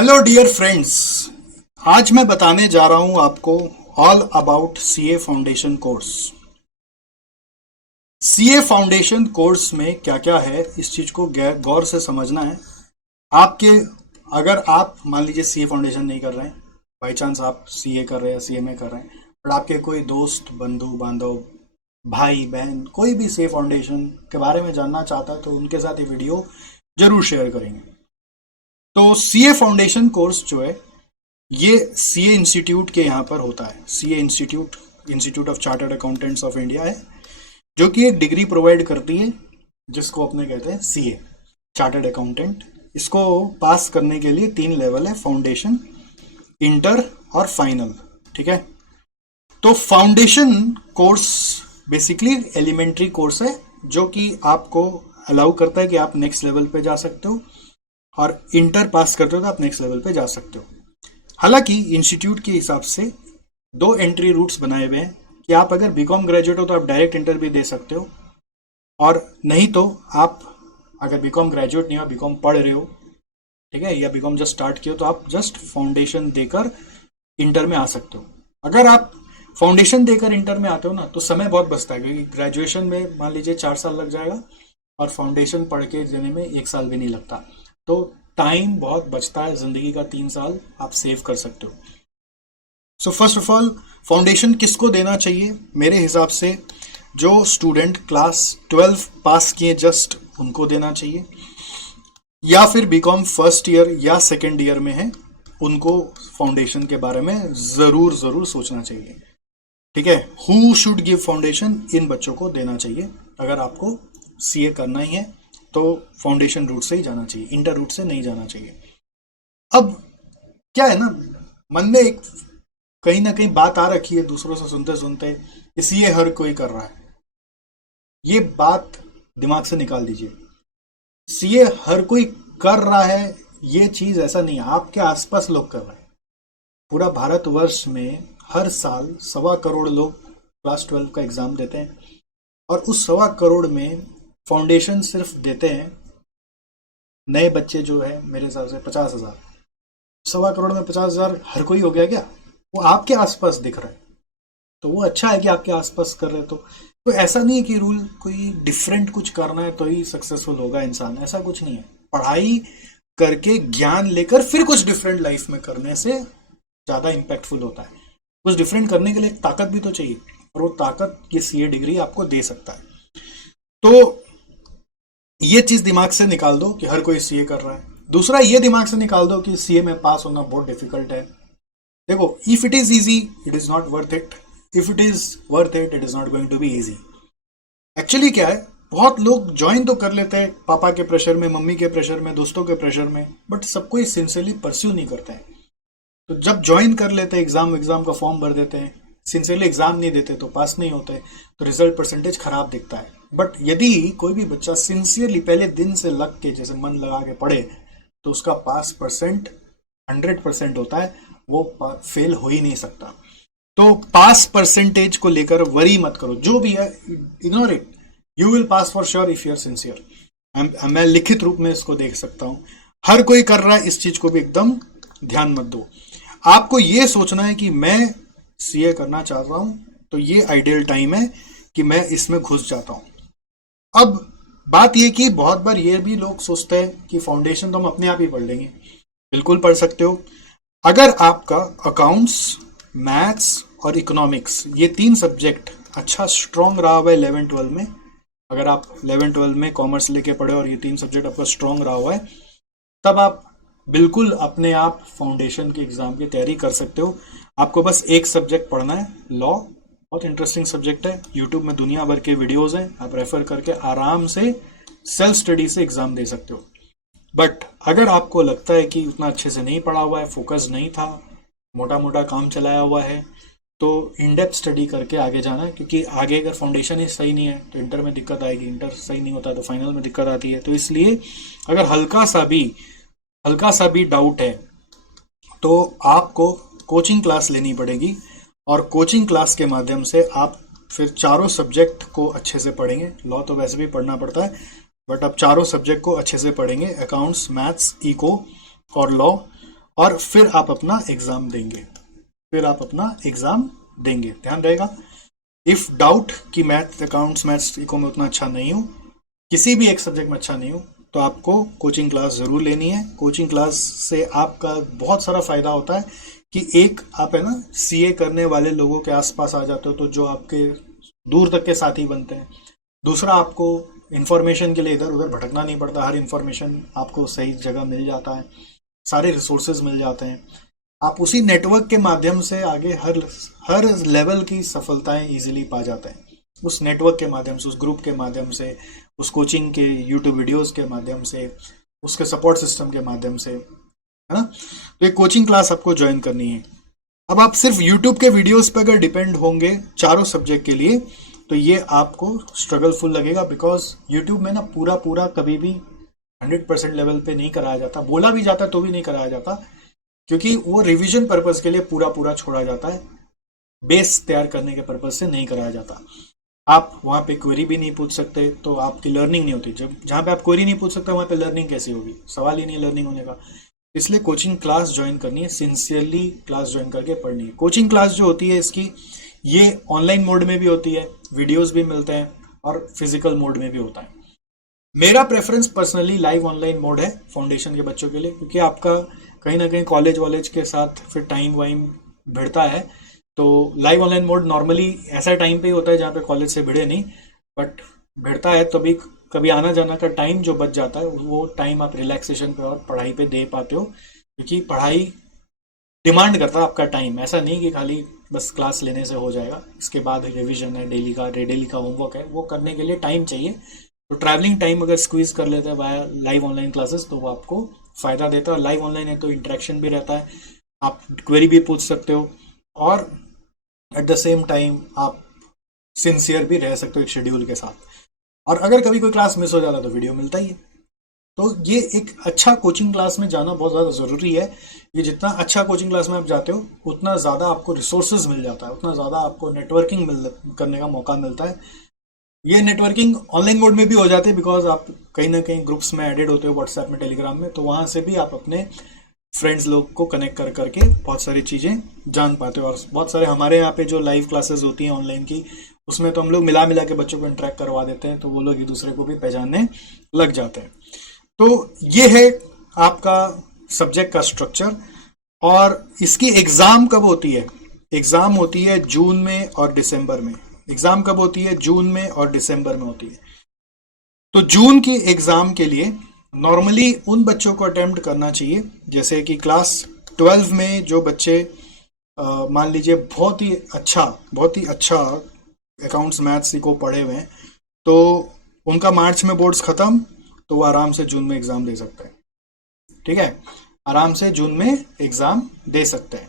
Hello dear friends. आज मैं बताने जा रहा हूं आपको all about CA foundation course. CA foundation course में क्या क्या है, इस चीज को गौर से समझना है आपके। अगर आप मान लीजिए सीए फाउंडेशन नहीं कर रहे हैं, बाई चांस आप सीए कर रहे हैं, सीएमए कर रहे हैं, और आपके कोई दोस्त, बंधु बांधव, भाई बहन कोई भी सीए फाउंडेशन के बारे में जानना चाहता है तो उनके साथ ये वीडियो जरूर शेयर करेंगे। तो सीए फाउंडेशन कोर्स जो है ये सीए इंस्टीट्यूट के यहाँ पर होता है। CA institute, institute of chartered accountants of India है, जो कि एक डिग्री प्रोवाइड करती है जिसको अपने कहते हैं सीए, चार्टर्ड अकाउंटेंट। इसको पास करने के लिए 3 लेवल है, फाउंडेशन, इंटर और फाइनल। ठीक है, तो foundation course basically elementary course है जो कि आपको अलाउ करता है कि आप नेक्स्ट लेवल पे जा सकते हो, और इंटर पास करते हो तो आप नेक्स्ट लेवल पे जा सकते हो। हालांकि इंस्टीट्यूट के हिसाब से 2 एंट्री रूट्स बनाए हुए हैं कि आप अगर बीकॉम ग्रेजुएट हो तो आप डायरेक्ट इंटर भी दे सकते हो, और नहीं तो आप अगर बीकॉम ग्रेजुएट नहीं हो, बीकॉम पढ़ रहे हो, ठीक है, या बीकॉम जस्ट स्टार्ट किया तो आप जस्ट फाउंडेशन देकर इंटर में आ सकते हो। अगर आप फाउंडेशन देकर इंटर में आते हो ना तो समय बहुत बचता है, क्योंकि ग्रेजुएशन में मान लीजिए 4 साल लग जाएगा और फाउंडेशन पढ़ के देने में 1 साल भी नहीं लगता, तो टाइम बहुत बचता है, जिंदगी का 3 साल आप सेव कर सकते हो। So first of all, foundation किसको देना चाहिए? मेरे हिसाब से जो स्टूडेंट क्लास 12 पास किए जस्ट उनको देना चाहिए, या फिर बीकॉम फर्स्ट ईयर या सेकेंड ईयर में है उनको फाउंडेशन के बारे में जरूर जरूर सोचना चाहिए। ठीक है, हु शुड गिव फाउंडेशन, इन बच्चों को देना चाहिए। अगर आपको सीए करना ही है तो फाउंडेशन रूट से ही जाना चाहिए, इंटर रूट से नहीं जाना चाहिए। अब क्या है ना, मन में एक कहीं ना कहीं बात आ रखी है दूसरों से सुनते सुनते कि सीए हर कोई कर रहा है। ये बात दिमाग से निकाल दीजिए। सीए हर कोई कर रहा है ये चीज ऐसा नहीं है, आपके आसपास लोग कर रहे हैं। पूरा भारतवर्ष में हर साल 1.25 करोड़ लोग क्लास 12 का एग्जाम देते हैं, और उस 1.25 करोड़ में फाउंडेशन सिर्फ देते हैं नए बच्चे जो है मेरे हिसाब से 50,000। 1.25 करोड़ में 50,000 हर कोई हो गया क्या? वो आपके आसपास दिख रहा है तो वो अच्छा है कि आपके आसपास कर रहे। तो ऐसा नहीं है कि रूल कोई डिफरेंट कुछ करना है तो ही सक्सेसफुल होगा इंसान, ऐसा कुछ नहीं है। पढ़ाई करके ज्ञान लेकर फिर कुछ डिफरेंट लाइफ में करने से ज्यादा इंपैक्टफुल होता है। कुछ डिफरेंट करने के लिए ताकत भी तो चाहिए, और वो ताकत ये सीए डिग्री आपको दे सकता है। तो ये चीज दिमाग से निकाल दो कि हर कोई सीए कर रहा है। दूसरा, ये दिमाग से निकाल दो कि सीए में पास होना बहुत डिफिकल्ट है। देखो, if it is easy it is not worth it, if it is worth it it is not going to be easy. Actually क्या है, बहुत लोग ज्वाइन तो कर लेते हैं पापा के प्रेशर में, मम्मी के प्रेशर में, दोस्तों के प्रेशर में, बट सब कोई सिंसियरली परस्यू नहीं करते हैं। तो जब ज्वाइन कर लेते हैं, एग्जाम का फॉर्म भर देते हैं, सिंसियरली एग्जाम नहीं देते तो पास नहीं होते, तो रिजल्ट परसेंटेज खराब दिखता है। बट यदि कोई भी बच्चा सिंसियरली पहले दिन से लग के जैसे मन लगा के पढ़े तो उसका पास परसेंट 100% होता है, वो फेल हो ही नहीं सकता। तो पास परसेंटेज को लेकर वरी मत करो, जो भी है ignore it, you will pass for sure if you are sincere. मैं लिखित रूप में इसको देख सकता हूं, हर कोई कर रहा है, इस चीज को भी एकदम ध्यान मत दो। आपको ये सोचना है कि मैं सीए करना चाह रहा हूं तो ये आइडियल टाइम है कि मैं इसमें घुस जाता हूं। अब बात ये कि बहुत बार ये भी लोग सोचते हैं कि फाउंडेशन तो हम अपने आप ही पढ़ लेंगे। बिल्कुल पढ़ सकते हो। अगर आपका अकाउंट्स, मैथ्स और इकोनॉमिक्स, ये 3 सब्जेक्ट अच्छा स्ट्रॉन्ग रहा हुआ है 11-12 में, अगर आप 11-12 में कॉमर्स लेके पढ़े और ये 3 सब्जेक्ट आपका स्ट्रॉन्ग रहा हुआ है, तब आप बिल्कुल अपने आप फाउंडेशन के एग्जाम की तैयारी कर सकते हो। आपको बस एक सब्जेक्ट पढ़ना है, लॉ, बहुत इंटरेस्टिंग सब्जेक्ट है। यूट्यूब में दुनिया भर के वीडियोस हैं, आप रेफर करके आराम से सेल्फ स्टडी से एग्जाम दे सकते हो। बट अगर आपको लगता है कि उतना अच्छे से नहीं पढ़ा हुआ है, फोकस नहीं था, मोटा मोटा काम चलाया हुआ है, तो इन डेप्थ स्टडी करके आगे जाना है, क्योंकि आगे अगर फाउंडेशन ही सही नहीं है तो इंटर में दिक्कत आएगी, इंटर सही नहीं होता तो फाइनल में दिक्कत आती है। तो इसलिए अगर हल्का सा भी डाउट है तो आपको कोचिंग क्लास लेनी पड़ेगी, और कोचिंग क्लास के माध्यम से आप फिर चारों सब्जेक्ट को अच्छे से पढ़ेंगे। लॉ तो वैसे भी पढ़ना पड़ता है, बट आप चारों सब्जेक्ट को अच्छे से पढ़ेंगे, अकाउंट्स, मैथ्स, इको और लॉ, और फिर आप अपना एग्जाम देंगे, ध्यान रहेगा। इफ डाउट कि मैथ, अकाउंट्स, मैथ्स, इको में उतना अच्छा नहीं हूँ, किसी भी एक सब्जेक्ट में अच्छा नहीं हूँ, तो आपको कोचिंग क्लास जरूर लेनी है। कोचिंग क्लास से आपका बहुत सारा फायदा होता है कि एक आप है ना सीए करने वाले लोगों के आसपास आ जाते हो, तो जो आपके दूर तक के साथी बनते हैं। दूसरा, आपको इंफॉर्मेशन के लिए इधर उधर भटकना नहीं पड़ता, हर इंफॉर्मेशन आपको सही जगह मिल जाता है, सारे रिसोर्सेज मिल जाते हैं। आप उसी नेटवर्क के माध्यम से आगे हर लेवल की सफलताएं इजीली पा जाते हैं, उस नेटवर्क के माध्यम से, उस ग्रुप के माध्यम से, उस कोचिंग के यूट्यूब वीडियोस के माध्यम से, उसके सपोर्ट सिस्टम के माध्यम से, है ना। तो एक कोचिंग क्लास आपको ज्वाइन करनी है। अब आप सिर्फ यूट्यूब के वीडियोस पर अगर डिपेंड होंगे चारों सब्जेक्ट के लिए, तो ये आपको स्ट्रगलफुल लगेगा, बिकॉज यूट्यूब में ना पूरा कभी भी 100% लेवल पे नहीं कराया जाता, बोला भी जाता तो भी नहीं कराया जाता, क्योंकि वो रिवीजन पर्पज के लिए पूरा छोड़ा जाता है, बेस तैयार करने के पर्पज से नहीं कराया जाता। आप वहाँ पे क्वेरी भी नहीं पूछ सकते, तो आपकी लर्निंग नहीं होती। जब जहाँ पे आप क्वेरी नहीं पूछ सकते, वहाँ पे लर्निंग कैसी होगी, सवाल ही नहीं लर्निंग होने का। इसलिए कोचिंग क्लास ज्वाइन करनी है, सिंसियरली क्लास ज्वाइन करके पढ़नी है। कोचिंग क्लास जो होती है इसकी, ये ऑनलाइन मोड में भी होती है, वीडियोस भी मिलते हैं, और फिजिकल मोड में भी होता है। मेरा preference personally live online mode है फाउंडेशन के बच्चों के लिए, क्योंकि आपका कहीं ना कहीं कॉलेज के साथ फिर टाइम वाइम भिड़ता है। तो लाइव ऑनलाइन मोड नॉर्मली ऐसा टाइम पे ही होता है जहाँ पे कॉलेज से भिड़े नहीं, बट भिड़ता है तभी कभी आना जाना का टाइम जो बच जाता है, वो टाइम आप रिलैक्सेशन पे और पढ़ाई पे दे पाते हो, क्योंकि पढ़ाई डिमांड करता है आपका टाइम। ऐसा नहीं कि खाली बस क्लास लेने से हो जाएगा, इसके बाद रिविजन है, डेली का होमवर्क है, वो करने के लिए टाइम चाहिए। तो ट्रैवलिंग टाइम अगर स्क्वीज कर लेते हैं वाया लाइव ऑनलाइन क्लासेस, तो वो आपको फायदा देता है। और लाइव ऑनलाइन है तो इंटरेक्शन भी रहता है, आप क्वेरी भी पूछ सकते हो, और एट द सेम टाइम आप सिंसियर भी रह सकते हो एक शेड्यूल के साथ। और अगर कभी कोई क्लास मिस हो जाता है तो वीडियो मिलता ही है। तो ये एक अच्छा कोचिंग क्लास में जाना बहुत ज़्यादा ज़रूरी है। ये जितना अच्छा कोचिंग क्लास में आप जाते हो, उतना ज़्यादा आपको रिसोर्सेज मिल जाता है, उतना ज़्यादा आपको नेटवर्किंग करने का मौका मिलता है। ये नेटवर्किंग ऑनलाइन मोड में भी हो जाती है, बिकॉज आप कहीं ना कहीं ग्रुप्स में एडेड होते हो, व्हाट्सएप में, टेलीग्राम में, तो वहाँ से भी आप अपने फ्रेंड्स लोग को कनेक्ट कर करके बहुत सारी चीज़ें जान पाते हो। और बहुत सारे हमारे यहाँ पे जो लाइव क्लासेस होती हैं ऑनलाइन की, उसमें तो हम लोग मिला के बच्चों को इंटरेक्ट करवा देते हैं, तो वो लोग एक दूसरे को भी पहचानने लग जाते हैं। तो ये है आपका सब्जेक्ट का स्ट्रक्चर। और इसकी एग्ज़ाम कब होती है? एग्ज़ाम होती है जून में और दिसंबर में। एग्ज़ाम कब होती है? जून में और दिसंबर में होती है। तो जून की एग्ज़ाम के लिए नॉर्मली उन बच्चों को अटेम्प्ट करना चाहिए, जैसे कि क्लास 12 में जो बच्चे मान लीजिए बहुत ही अच्छा अकाउंट्स, मैथ्स को पढ़े हुए हैं, तो उनका मार्च में बोर्ड्स ख़त्म, तो वो आराम से जून में एग्ज़ाम दे सकते हैं। ठीक है, आराम से जून में एग्ज़ाम दे सकते हैं।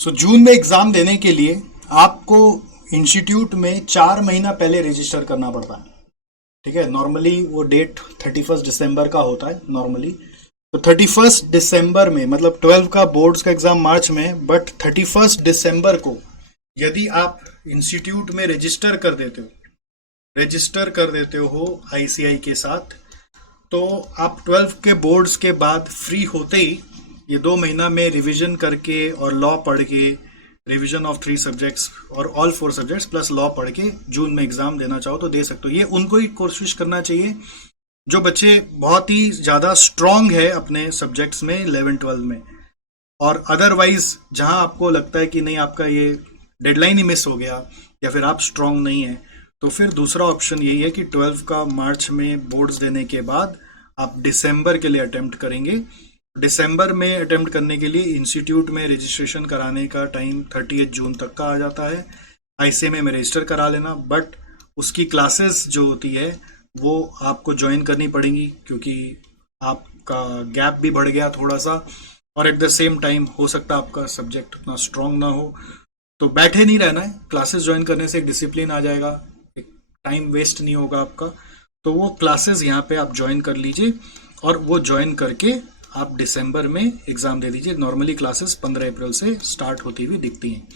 सो जून में एग्ज़ाम देने के लिए आपको इंस्टीट्यूट में 4 महीना पहले रजिस्टर करना पड़ता है। ठीक है, नॉर्मली वो डेट 31 दिसंबर का होता है नॉर्मली। तो 31 दिसंबर में, मतलब 12 का बोर्ड्स का एग्ज़ाम मार्च में, बट 31 दिसंबर को यदि आप इंस्टीट्यूट में रजिस्टर कर देते हो आईसीआई के साथ, तो आप 12 के बोर्ड्स के बाद फ्री होते ही ये 2 महीना में रिवीजन करके और लॉ पढ़ के, रिवीजन ऑफ 3 सब्जेक्ट्स और ऑल 4 सब्जेक्ट्स प्लस लॉ पढ़ के जून में एग्जाम देना चाहो तो दे सकते हो। ये उनको ही कोशिश करना चाहिए जो बच्चे बहुत ही ज़्यादा स्ट्रांग है अपने सब्जेक्ट्स में 11-12 में। और अदरवाइज जहां आपको लगता है कि नहीं, आपका ये डेडलाइन ही मिस हो गया या फिर आप स्ट्रांग नहीं है, तो फिर दूसरा ऑप्शन यही है कि 12 का मार्च में बोर्ड्स देने के बाद आप दिसंबर के लिए अटेम्प्ट करेंगे। दिसंबर में अटेम्प्ट करने के लिए इंस्टीट्यूट में रजिस्ट्रेशन कराने का टाइम 30 जून तक का आ जाता है। आईसीएमए में रजिस्टर करा लेना, बट उसकी क्लासेस जो होती है वो आपको ज्वाइन करनी पड़ेंगी, क्योंकि आपका गैप भी बढ़ गया थोड़ा सा, और एट द सेम टाइम हो सकता है आपका सब्जेक्ट उतना स्ट्रांग ना हो। तो बैठे नहीं रहना है, क्लासेस ज्वाइन करने से एक डिसिप्लिन आ जाएगा, एक टाइम वेस्ट नहीं होगा आपका। तो वो क्लासेस यहाँ पे आप ज्वाइन कर लीजिए, और वो ज्वाइन करके आप दिसंबर में एग्ज़ाम दे दीजिए। नॉर्मली क्लासेस 15 अप्रैल से स्टार्ट होती हुई दिखती हैं,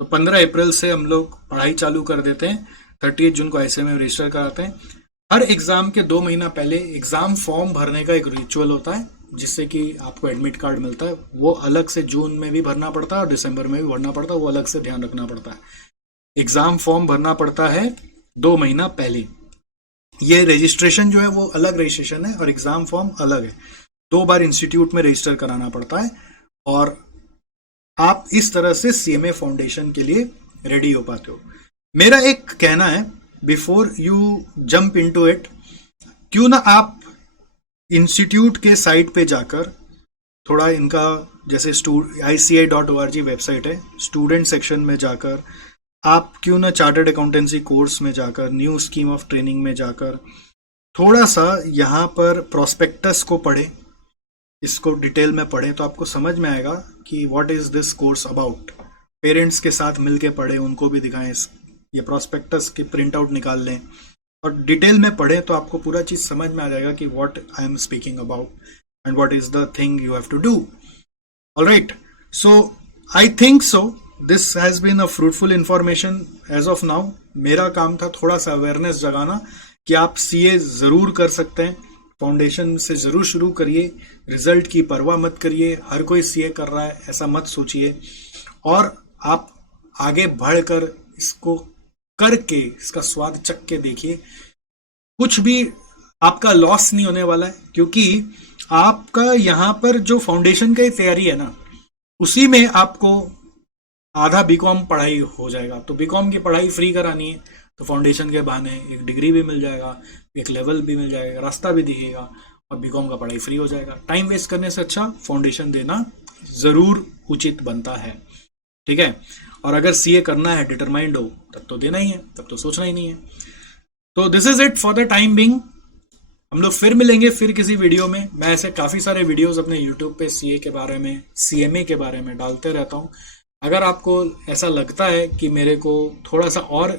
तो 15 अप्रैल से हम लोग पढ़ाई चालू कर देते हैं, 30 जून को आईसीएमए में रजिस्टर कराते हैं। हर एग्ज़ाम के 2 महीना पहले एग्ज़ाम फॉर्म भरने का एक रिचुअल होता है, जिससे कि आपको एडमिट कार्ड मिलता है, वो अलग से जून में भी भरना पड़ता है और दिसंबर में भी भरना पड़ता है, वो अलग से ध्यान रखना पड़ता है। एग्जाम फॉर्म भरना पड़ता है 2 महीना पहले। ये रजिस्ट्रेशन जो है वो अलग रजिस्ट्रेशन है और एग्जाम फॉर्म अलग है। 2 बार इंस्टीट्यूट में रजिस्टर कराना पड़ता है और आप इस तरह से सीएमए फाउंडेशन के लिए रेडी हो पाते हो। मेरा एक कहना है, before you jump into it, क्यों ना आप इंस्टीट्यूट के साइट पे जाकर थोड़ा इनका, जैसे ICAI.org वेबसाइट है, स्टूडेंट सेक्शन में जाकर आप क्यों ना चार्टर्ड अकाउंटेंसी कोर्स में जाकर, न्यू स्कीम ऑफ ट्रेनिंग में जाकर थोड़ा सा यहाँ पर प्रोस्पेक्टस को पढ़ें, इसको डिटेल में पढ़ें, तो आपको समझ में आएगा कि what is this course about. Parents के साथ मिलके पढ़ें, उनको भी दिखाएं, ये प्रोस्पेक्टस के प्रिंट आउट निकाल लें और डिटेल में पढ़ें, तो आपको पूरा चीज समझ में आ जाएगा कि what I am speaking about and what is the thing you have to do. Alright, so I think so this has been a fruitful information as of now. मेरा काम था थोड़ा सा अवेयरनेस जगाना कि आप सीए जरूर कर सकते हैं, फाउंडेशन से जरूर शुरू करिए, रिजल्ट की परवाह मत करिए, हर कोई सीए कर रहा है ऐसा मत सोचिए, और आप आगे बढ़कर इसको करके इसका स्वाद चख के देखिए। कुछ भी आपका लॉस नहीं होने वाला है, क्योंकि आपका यहाँ पर जो फाउंडेशन की तैयारी है ना, उसी में आपको आधा बीकॉम पढ़ाई हो जाएगा। तो बीकॉम की पढ़ाई फ्री करानी है तो फाउंडेशन के बहाने एक डिग्री भी मिल जाएगा, एक लेवल भी मिल जाएगा, रास्ता भी दिखेगा और बीकॉम का पढ़ाई फ्री हो जाएगा। टाइम वेस्ट करने से अच्छा फाउंडेशन देना जरूर उचित बनता है, ठीक है। और अगर सीए करना है, डिटरमाइंड हो, तब तो देना ही है, तब तो सोचना ही नहीं है। तो this is it for the time being. हम लोग फिर मिलेंगे फिर किसी वीडियो में। मैं ऐसे काफी सारे वीडियोस अपने यूट्यूब पे सीए के बारे में, सीएमए के बारे में डालते रहता हूँ। अगर आपको ऐसा लगता है कि मेरे को थोड़ा सा और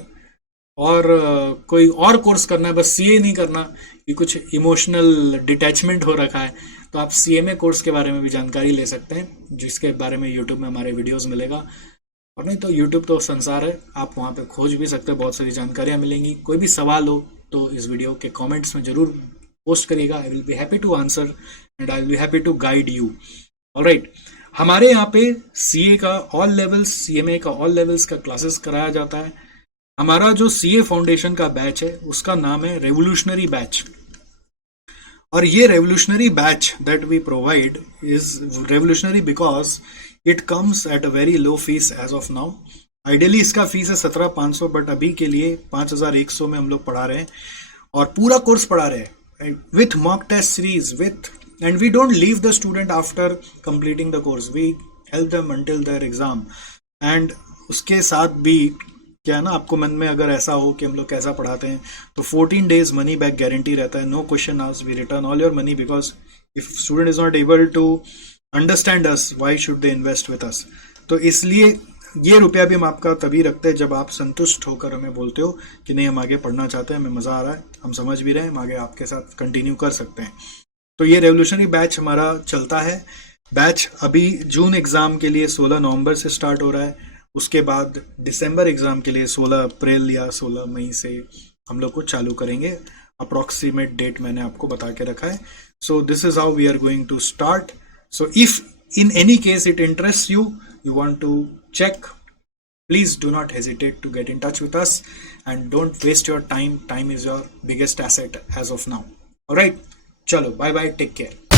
कोई और कोर्स करना है, बस सीए नहीं करना, कि कुछ इमोशनल डिटैचमेंट हो रखा है, तो आप सीएमए कोर्स के बारे में भी जानकारी ले सकते हैं, जिसके बारे में यूट्यूब में हमारे वीडियोस मिलेगा। और नहीं तो यूट्यूब तो संसार है, आप वहाँ पे खोज भी सकते हैं, बहुत सारी जानकारियाँ मिलेंगी। कोई भी सवाल हो तो इस वीडियो के कमेंट्स में जरूर पोस्ट करिएगा। I will be happy to answer and I will be happy to guide you. Alright, हमारे यहाँ पे सीए का ऑल लेवल्स, सीएमए का ऑल लेवल्स का क्लासेस कराया जाता है। हमारा जो सीए फाउंडेशन का बैच है उसका नाम है रेवोल्यूशनरी बैच, और ये revolutionary batch that we provide is revolutionary because it comes at a very low fees as of now. Ideally इसका फीस है 17,500, बट अभी के लिए 5,100 में हम लोग पढ़ा रहे हैं और पूरा कोर्स पढ़ा रहे हैं with mock test series, with, and we don't leave the student after completing the course, we help them until their exam। and उसके साथ भी क्या है ना, आपको मन में अगर ऐसा हो कि हम लोग कैसा पढ़ाते हैं, तो 14 days मनी बैक गारंटी रहता है, no question asked, we return all your money, because if student is not able to understand us, why should they invest with us. तो इसलिए ये रुपया भी हम आपका तभी रखते हैं जब आप संतुष्ट होकर हमें बोलते हो कि नहीं, हम आगे पढ़ना चाहते हैं, हमें मजा आ रहा है, हम समझ भी रहे हैं, हम आगे आपके साथ कंटिन्यू कर सकते हैं। तो ये रेवोल्यूशनरी बैच हमारा चलता है। बैच अभी जून एग्जाम के लिए 16 नवंबर से स्टार्ट हो रहा है, उसके बाद दिसंबर एग्जाम के लिए 16 अप्रैल या 16 मई से हम लोग को चालू करेंगे। अप्रोक्सीमेट डेट मैंने आपको बता के रखा है। So this is how we are going to start. So if in any case it interests you, you want to check, please do not hesitate to get in touch with us and don't waste your time. Time is your biggest asset as of now. All right, chalo, bye bye, take care.